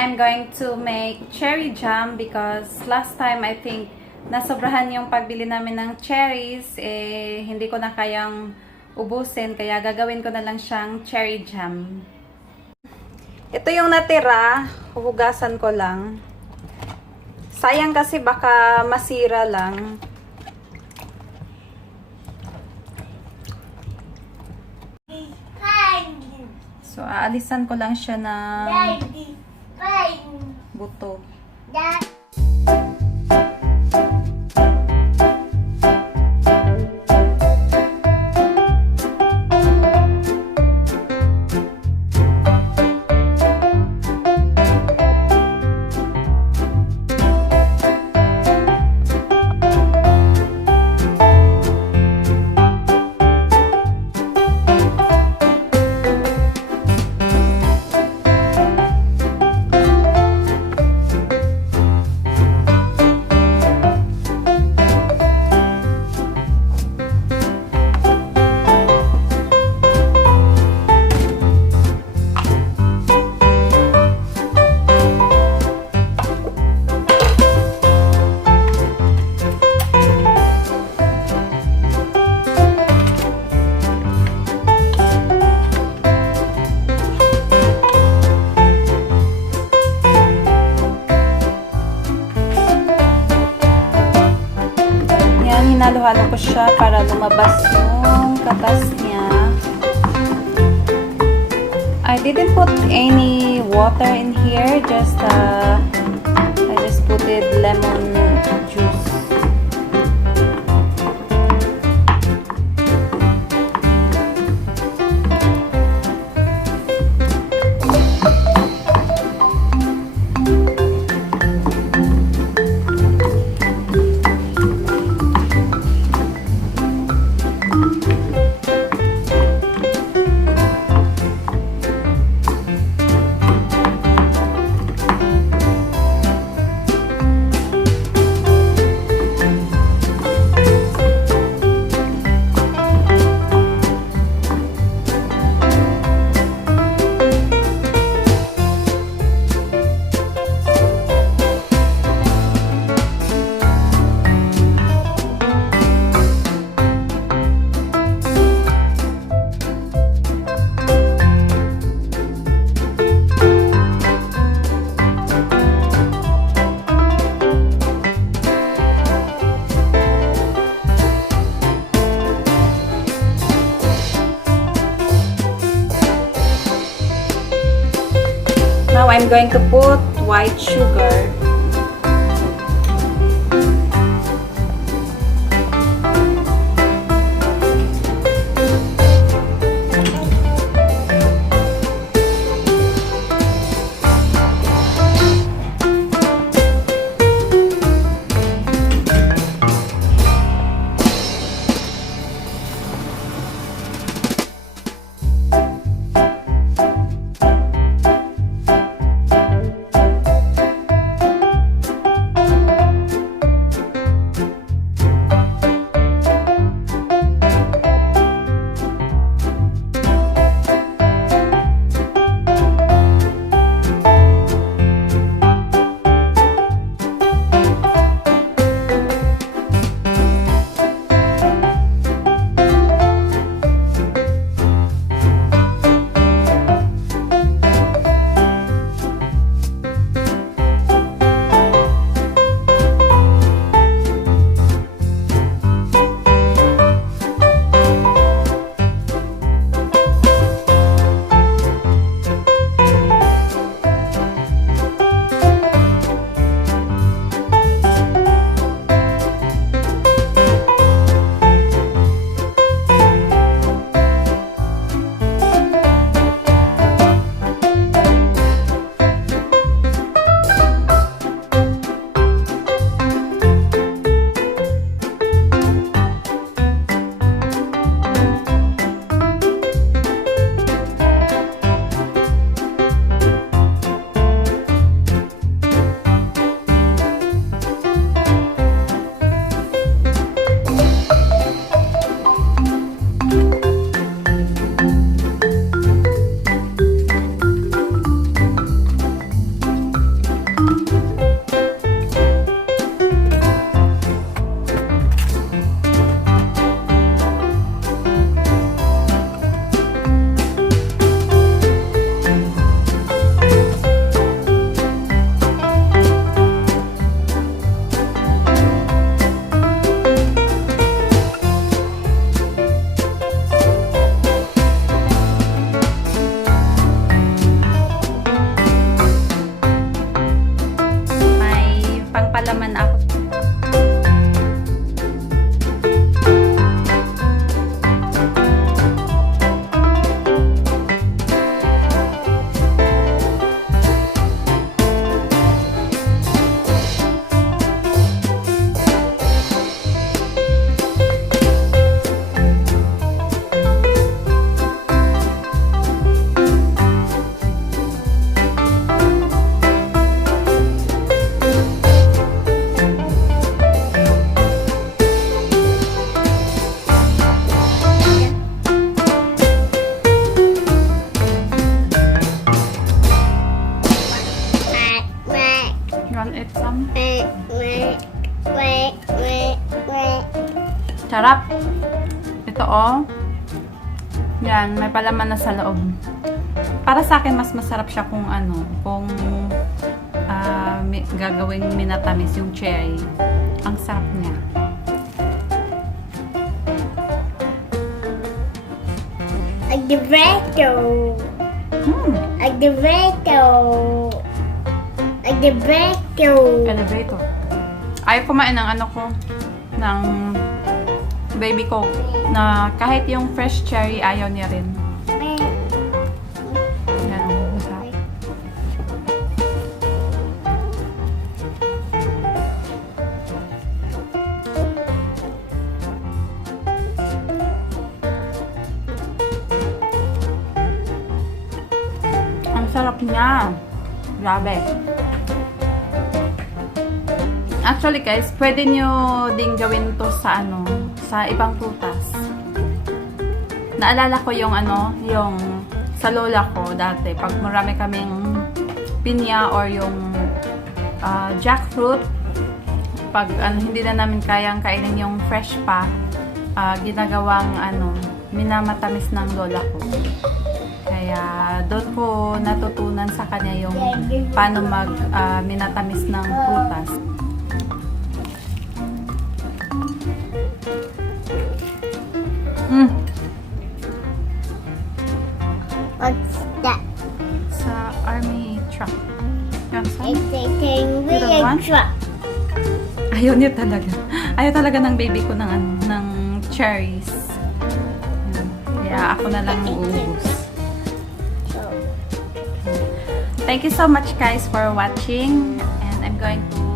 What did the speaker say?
I'm going to make cherry jam because last time I think nasobrahan yung pagbili namin ng cherries. Hindi ko na kayang ubusin kaya gagawin ko na lang siyang cherry jam. Ito yung natira. Huhugasan ko lang. Sayang kasi baka masira lang. So, aalisan ko lang siya ng buto. Hinalo-halo ko siya para lumabas yung katas niya. I didn't put any water in here, I just put it lemon juice. Now I'm going to put white sugar. Sarap. Ito oh. Yan, may palaman na sa loob. Para sa akin, mas masarap siya kung ano, kung gagawing minatamis yung cherry. Ang sarap niya. Agdiveto. Agdiveto. Agdiveto. Elevator. Ayaw kumain ng ano ko, ng baby ko, na kahit yung fresh cherry, ayaw niya rin. Yan, masarap. Ang sarap niya. Grabe. Actually guys, pwede nyo ding gawin to sa ano, sa ibang prutas. Naalala ko yung ano, yung sa lola ko dati, pag marami kaming pinya or yung jackfruit, pag ano, hindi na namin kayang kainin yung fresh pa, ginagawang ano, minamatamis ng lola ko. Kaya doon ko natutunan sa kanya yung paano mag minatamis ng prutas. What's that? Sa army truck. Yan, It's a kangaroo one? truck. ayaw niya talaga. Ayaw talaga ng baby ko ng, ano, ng cherries. Yan. Kaya ako na lang uubos. Thank you so much guys for watching. And I'm going to